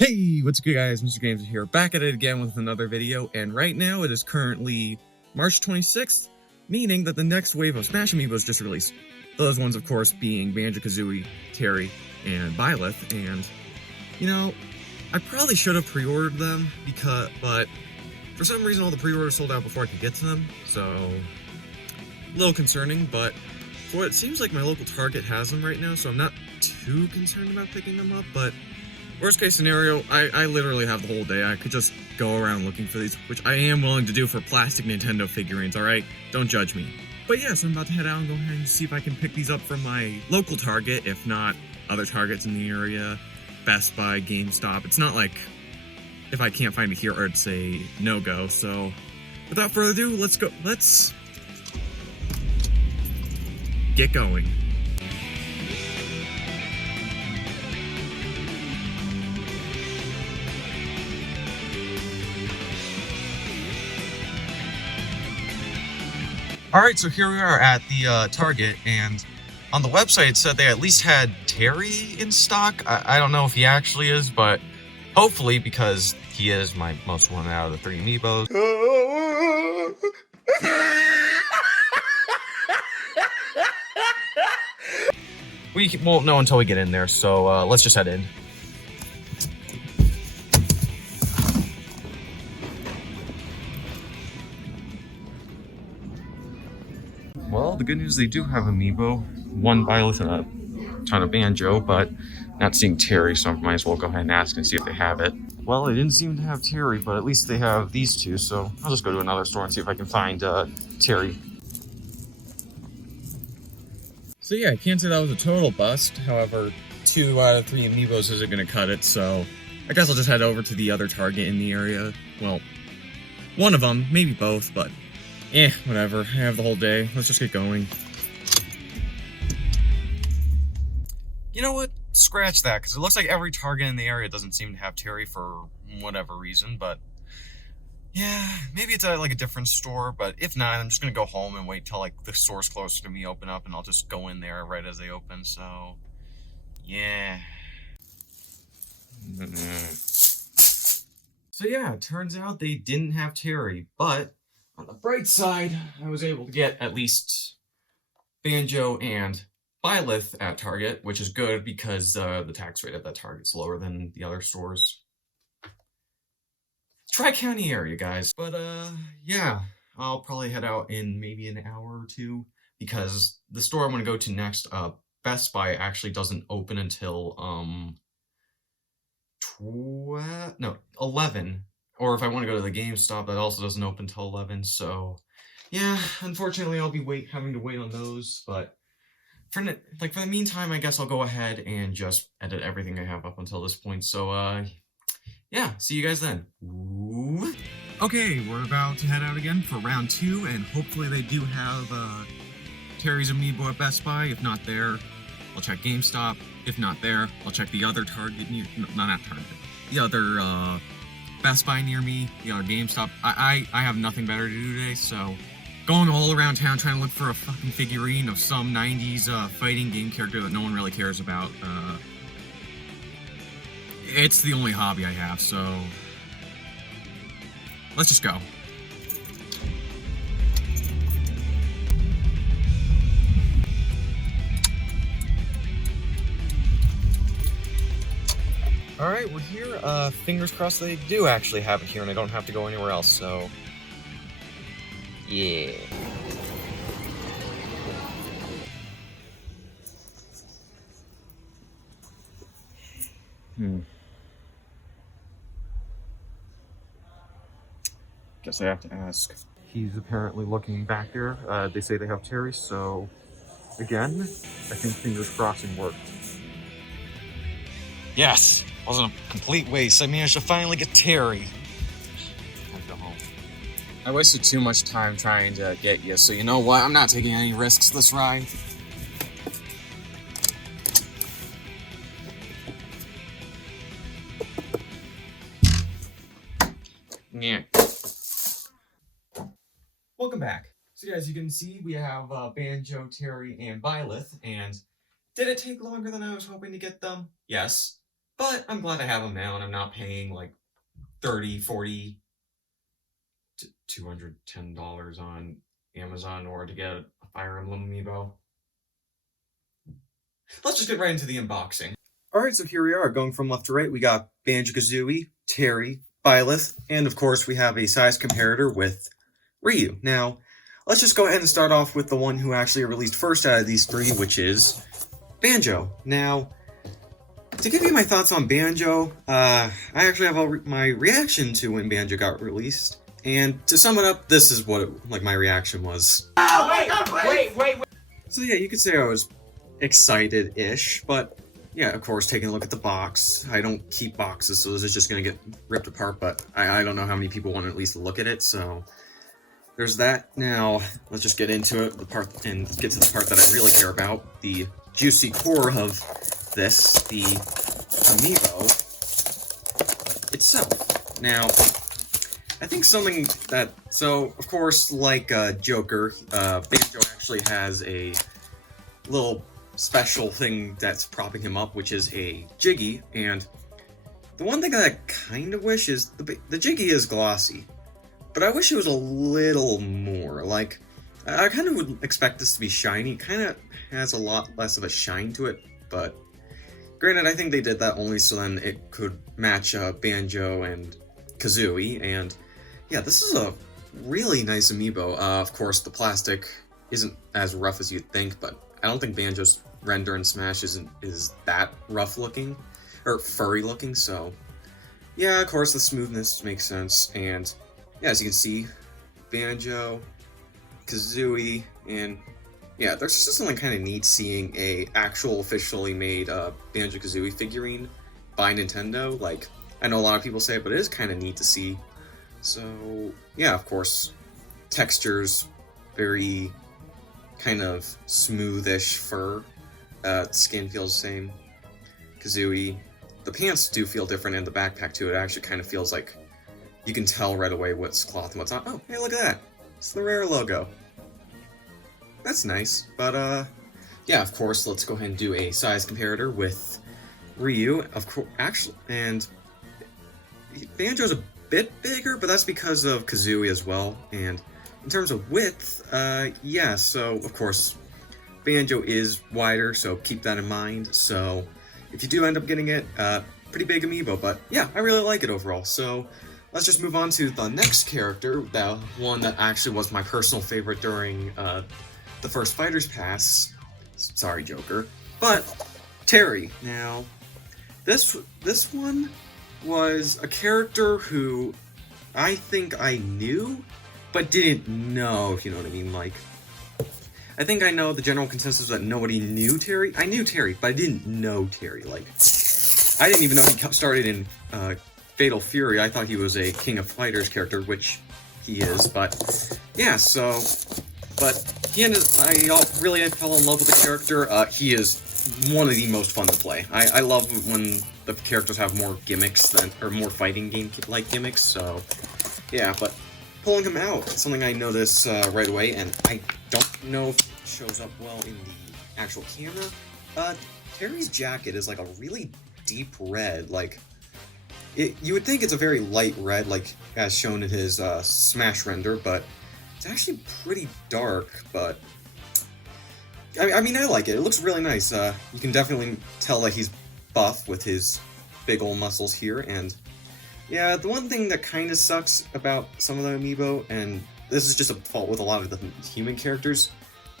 Hey, what's good guys, Mr. Games here, back at it again with another video, and right now it is currently March 26th, meaning that the next wave of Smash Amiibos just released. Those ones, of course, being Banjo Kazooie, Terry, and Byleth, and, you know, I probably should have pre-ordered them, but for some reason all the pre-orders sold out before I could get to them, so a little concerning, but for it seems like my local Target has them right now, so I'm not too concerned about picking them up, but worst case scenario, I literally have the whole day. I could just go around looking for these, which I am willing to do for plastic Nintendo figurines, alright? Don't judge me. But yeah, so I'm about to head out and go ahead and see if I can pick these up from my local Target, if not other Targets in the area, Best Buy, GameStop. It's not like if I can't find it here or it's a no-go, so without further ado, let's get going. Alright, so here we are at the Target, and on the website it said they at least had Terry in stock. I don't know if he actually is, but hopefully, because he is my most wanted out of the three Amiibos. We won't know until we get in there, so let's just head in. Well, the good news, they do have Amiibo. One Byleth and a ton of Banjo, but not seeing Terry, so I might as well go ahead and ask and see if they have it. Well, they didn't seem to have Terry, but at least they have these two, so I'll just go to another store and see if I can find Terry. So yeah, I can't say that was a total bust. However, 2 out of 3 Amiibos isn't going to cut it, so I guess I'll just head over to the other Target in the area. Well, one of them, maybe both, but whatever. I have the whole day. Let's just get going. You know what? Scratch that, because it looks like every Target in the area doesn't seem to have Terry for whatever reason, but yeah, maybe it's at like a different store, but if not, I'm just gonna go home and wait till like the stores closer to me open up, and I'll just go in there right as they open, so yeah. So yeah, it turns out they didn't have Terry, but on the bright side, I was able to get at least Banjo and Byleth at Target, which is good because the tax rate at that Target's lower than the other stores. Tri-County area, guys. But yeah, I'll probably head out in maybe an hour or two because the store I'm gonna go to next, Best Buy, actually doesn't open until 11. Or if I want to go to the GameStop, that also doesn't open until 11. So yeah, unfortunately, I'll be having to wait on those. But for the meantime, I guess I'll go ahead and just edit everything I have up until this point. So yeah, see you guys then. Ooh. Okay, we're about to head out again for round 2, and hopefully they do have Terry's Amiibo at Best Buy. If not there, I'll check GameStop. If not there, I'll check the other Target not Target. The other Best Buy near me, the other GameStop. I have nothing better to do today, so going all around town trying to look for a fucking figurine of some 90s fighting game character that no one really cares about. It's the only hobby I have, so let's just go. Alright, we're here. Fingers crossed they do actually have it here and I don't have to go anywhere else, so yeah. Guess I have to ask. He's apparently looking back there. They say they have Terry, so again, I think fingers crossing worked. Yes! Wasn't a complete waste. I managed to finally get Terry. I have to go home. I wasted too much time trying to get you, so you know what? I'm not taking any risks this ride. Yeah. Welcome back. So as you can see, we have Banjo, Terry, and Byleth, and did it take longer than I was hoping to get them? Yes. But I'm glad I have them now, and I'm not paying like $30, $40 to $210 on Amazon or to get a Fire Emblem Amiibo. Let's just get right into the unboxing. Alright, so here we are, going from left to right. We got Banjo Kazooie, Terry, Byleth, and of course we have a size comparator with Ryu. Now, let's just go ahead and start off with the one who actually released first out of these three, which is Banjo. Now, to give you my thoughts on Banjo, I actually have my reaction to when Banjo got released. And to sum it up, this is what my reaction was. Oh, wait. So yeah, you could say I was excited-ish, but yeah, of course, taking a look at the box. I don't keep boxes, so this is just gonna get ripped apart, but I don't know how many people want to at least look at it, so there's that. Now, let's just get into it, and get to the part that I really care about, the juicy core of this, the Amiibo itself. Now, I think something that, so, of course, like Joker, Banjo actually has a little special thing that's propping him up, which is a Jiggy, and the one thing that I kind of wish is, the Jiggy is glossy, but I wish it was a little more, like, I kind of would expect this to be shiny. It kind of has a lot less of a shine to it, but granted, I think they did that only so then it could match Banjo and Kazooie, and yeah, this is a really nice Amiibo. Of course, the plastic isn't as rough as you'd think, but I don't think Banjo's render and Smash is that rough looking, or furry looking, so yeah, of course the smoothness makes sense, and yeah, as you can see, Banjo, Kazooie, and yeah, there's just something kind of neat seeing a actual officially made Banjo Kazooie figurine by Nintendo. Like, I know a lot of people say it, but it is kind of neat to see. So yeah, of course, textures, very kind of smoothish fur. Skin feels the same. Kazooie, the pants do feel different, and the backpack too. It actually kind of feels like you can tell right away what's cloth and what's not. Oh, hey, look at that! It's the Rare logo. That's nice, but yeah, of course, let's go ahead and do a size comparator with Ryu, of course, actually, and Banjo's a bit bigger, but that's because of Kazooie as well, and in terms of width, yeah, so, of course, Banjo is wider, so keep that in mind, so if you do end up getting it, pretty big Amiibo, but yeah, I really like it overall, so let's just move on to the next character, the one that actually was my personal favorite during, the first Fighter's Pass. Sorry, Joker. But Terry. Now, this one was a character who I think I knew, but didn't know, if you know what I mean. Like, I think I know the general consensus that nobody knew Terry. I knew Terry, but I didn't know Terry. Like, I didn't even know he started in Fatal Fury. I thought he was a King of Fighters character, which he is, but yeah, so... But I really fell in love with the character. He is one of the most fun to play. I love when the characters have more gimmicks or more fighting game-like gimmicks, so yeah, but pulling him out, something I noticed right away, and I don't know if it shows up well in the actual camera. Terry's jacket is like a really deep red, like, you would think it's a very light red, like as shown in his Smash render, but it's actually pretty dark, but I mean, I like it. It looks really nice. You can definitely tell that he's buff with his big old muscles here, and yeah, the one thing that kind of sucks about some of the Amiibo, and this is just a fault with a lot of the human characters,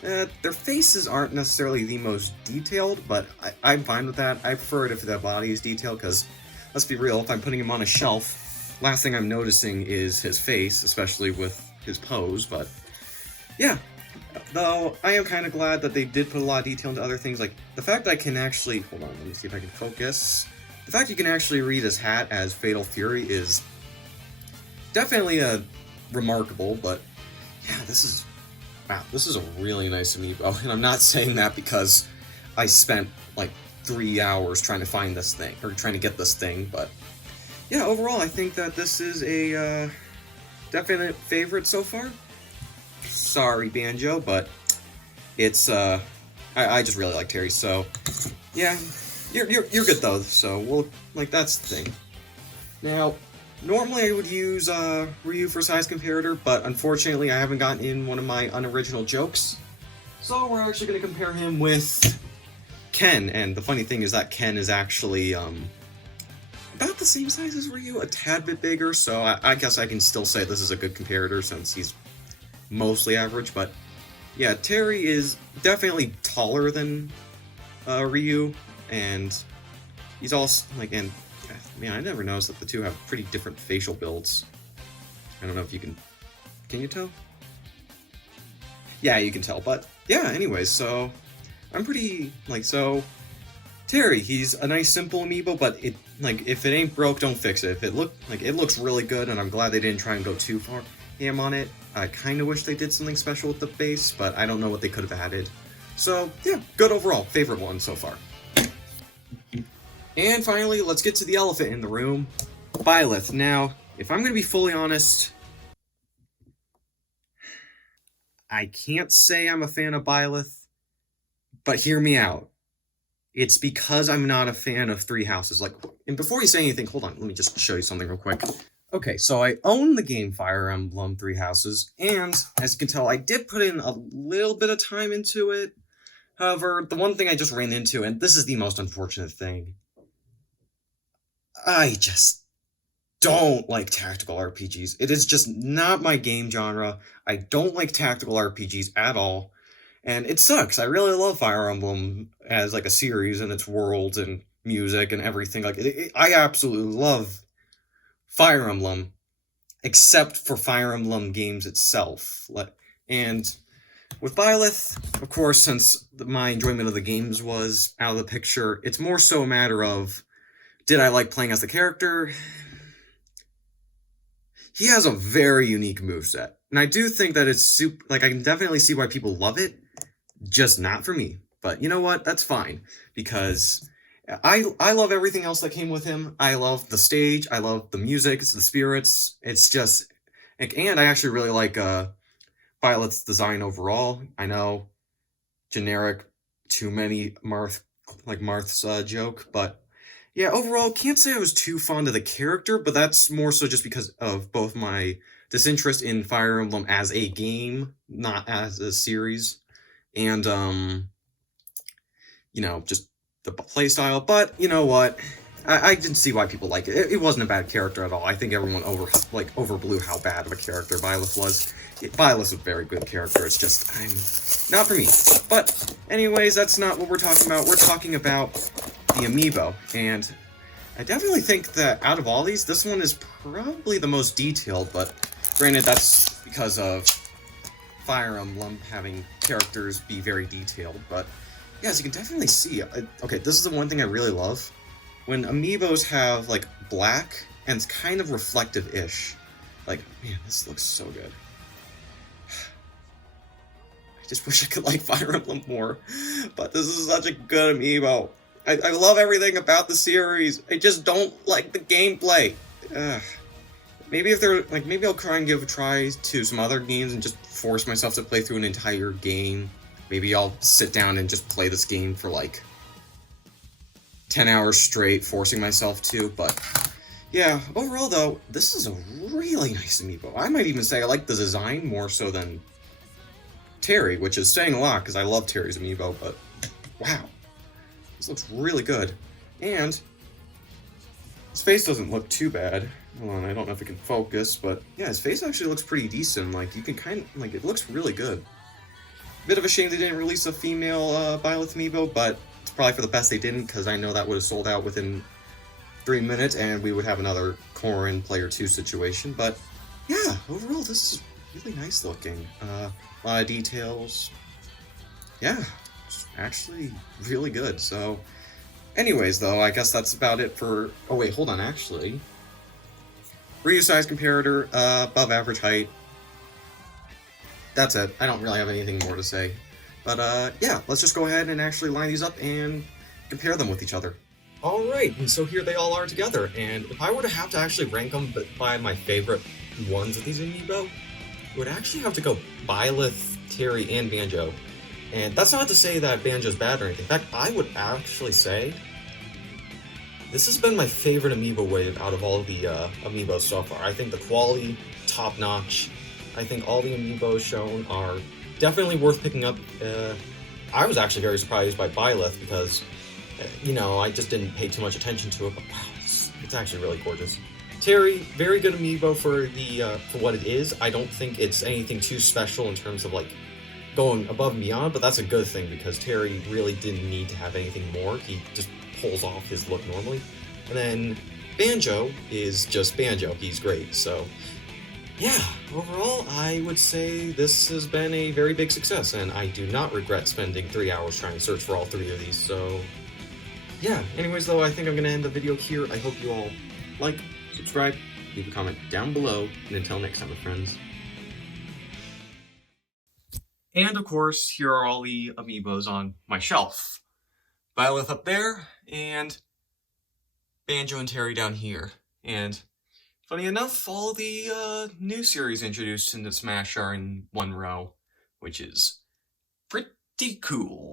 their faces aren't necessarily the most detailed, but I'm fine with that. I prefer it if their body is detailed, because let's be real, if I'm putting him on a shelf, last thing I'm noticing is his face, especially with his pose, but yeah, though I am kind of glad that they did put a lot of detail into other things, like the fact I can actually, hold on, let me see if I can focus, the fact you can actually read his hat as Fatal Fury is definitely remarkable, but yeah, this is a really nice Amiibo, and I'm not saying that because I spent like 3 hours trying to find this thing, or trying to get this thing, but yeah, overall I think that this is a definite favorite so far. Sorry, Banjo, but it's I just really like Terry, so yeah, You're good though, so we'll, like, that's the thing. Now, normally I would use Ryu for size comparator, but unfortunately I haven't gotten in one of my unoriginal jokes. So we're actually going to compare him with Ken, and the funny thing is that Ken is actually about the same size as Ryu, a tad bit bigger, so I guess I can still say this is a good comparator since he's mostly average, but yeah, Terry is definitely taller than Ryu, and he's also, like, and man, I never noticed that the two have pretty different facial builds. I don't know if you can you tell? Yeah, you can tell, but yeah, anyways, so I'm pretty, like, so Terry, he's a nice simple amiibo, but it, like, if it ain't broke, don't fix it. If it looks really good, and I'm glad they didn't try and go too far ham on it. I kind of wish they did something special with the base, but I don't know what they could have added. So yeah, good overall, favorite one so far. And finally, let's get to the elephant in the room, Byleth. Now, if I'm gonna be fully honest, I can't say I'm a fan of Byleth, but hear me out. It's because I'm not a fan of Three Houses. Like, and before you say anything, hold on, let me just show you something real quick. Okay, so I own the game Fire Emblem Three Houses, and as you can tell, I did put in a little bit of time into it. However, the one thing I just ran into, and this is the most unfortunate thing, I just don't like tactical RPGs. It is just not my game genre. I don't like tactical RPGs at all. And it sucks. I really love Fire Emblem as, like, a series and its world and music and everything. Like, I absolutely love Fire Emblem, except for Fire Emblem games itself. And with Byleth, of course, since my enjoyment of the games was out of the picture, it's more so a matter of, did I like playing as the character? He has a very unique moveset. And I do think that it's super, like, I can definitely see why people love it, just not for me. But you know what? That's fine, because I love everything else that came with him. I love the stage. I love the music. It's the spirits. It's just, and I actually really like Violet's design overall. I know, generic, too many Marth's joke, but yeah, overall, can't say I was too fond of the character, but that's more so just because of both my disinterest in Fire Emblem as a game, not as a series, and, you know, just the playstyle. But, you know what? I didn't see why people like it. It wasn't a bad character at all. I think everyone overblew how bad of a character Byleth was. Byleth's a very good character. It's just, not for me. But, anyways, that's not what we're talking about. We're talking about the Amiibo, and I definitely think that out of all these, this one is probably the most detailed, but granted, that's because of Fire Emblem having characters be very detailed. But yeah, as you can definitely see, okay, this is the one thing I really love. When Amiibos have, like, black, and it's kind of reflective-ish. Like, man, this looks so good. I just wish I could like Fire Emblem more, but this is such a good Amiibo. I love everything about the series. I just don't like the gameplay. Maybe if they're, like, maybe I'll try and give a try to some other games and just force myself to play through an entire game. Maybe I'll sit down and just play this game for, like, 10 hours straight, forcing myself to, but yeah, overall though, this is a really nice Amiibo. I might even say I like the design more so than Terry, which is saying a lot because I love Terry's Amiibo, but wow, this looks really good. And his face doesn't look too bad. Hold on, I don't know if it can focus, but yeah, his face actually looks pretty decent. Like, you can kind of, like, it looks really good. Bit of a shame they didn't release a female Byleth Amiibo, but it's probably for the best they didn't, because I know that would have sold out within 3 minutes, and we would have another Corrin Player 2 situation. But yeah, overall, this is really nice looking. A lot of details. Yeah, it's actually really good. So, anyways, though, I guess that's about it for... Oh, wait, hold on, actually. Ryu size comparator, above average height. That's it. I don't really have anything more to say. But, yeah, let's just go ahead and actually line these up and compare them with each other. Alright, and so here they all are together, and if I were to have to actually rank them by my favorite ones of these Amiibo, it would actually have to go Byleth, Terry, and Banjo. And that's not to say that Banjo's bad or anything. In fact, I would actually say this has been my favorite Amiibo wave out of all the Amiibos so far. I think the quality, top-notch. I think all the Amiibos shown are definitely worth picking up. I was actually very surprised by Byleth because, you know, I just didn't pay too much attention to it, but wow, it's actually really gorgeous. Terry, very good Amiibo for what it is. I don't think it's anything too special in terms of like going above and beyond, but that's a good thing because Terry really didn't need to have anything more. He just pulls off his look normally. And then Banjo is just Banjo. He's great. So yeah, overall, I would say this has been a very big success, and I do not regret spending 3 hours trying to search for all 3 of these. So yeah, anyways though, I think I'm going to end the video here. I hope you all like, subscribe, leave a comment down below, and until next time, my friends. And of course, here are all the Amiibos on my shelf. Byleth up there, and Banjo and Terry down here. And funny enough, all the new series introduced into Smash are in one row, which is pretty cool.